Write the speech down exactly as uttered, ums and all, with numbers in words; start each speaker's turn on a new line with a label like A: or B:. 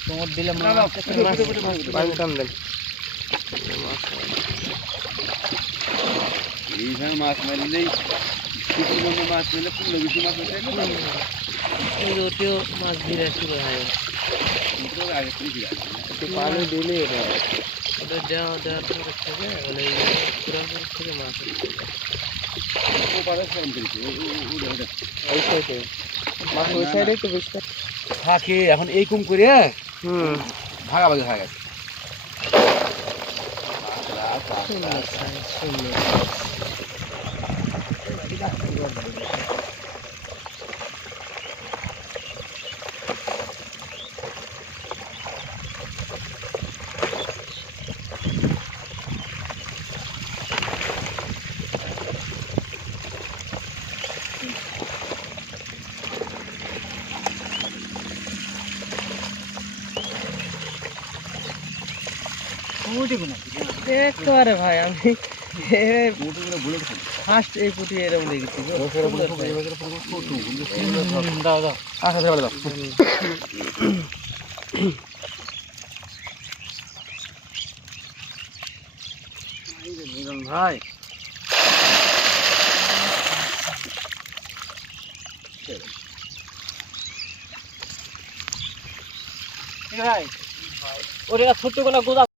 A: তোমার দিলে
B: পানি টান দেন।
C: এইভাবে মাছ মারলেই পুকুর বন্ধে মাছ মেলে পুকুরে বেশি মাছ হতে
A: ওই ওটিও মাছ ধীরে শুরু হয়
C: আগে থেকে ফিরে আসে
B: একটু পানি দিলে এটা হয়।
A: ওটা দেওয়া দেওয়ার পরে থেকে মানে এই পুরাপুরি থেকে মাছ হচ্ছে
C: ও পারে ফোন করেছে
B: ওই সাইডে মাছ ওই সাইডে তো বেশি থাকে।
C: থাকে এখন এই কম করে
B: হুম
C: ভাগাভাগি হয়ে গেছে
A: সুন্দর সাইজ সুন্দর একেবারে ভাই আমি ফার্স্ট এই পুটি এরকম দেখেছি
C: দাও দাও আচ্ছা দাও দাও ভাই
A: ভাই ওটা ছোট্ট কোনো গোদা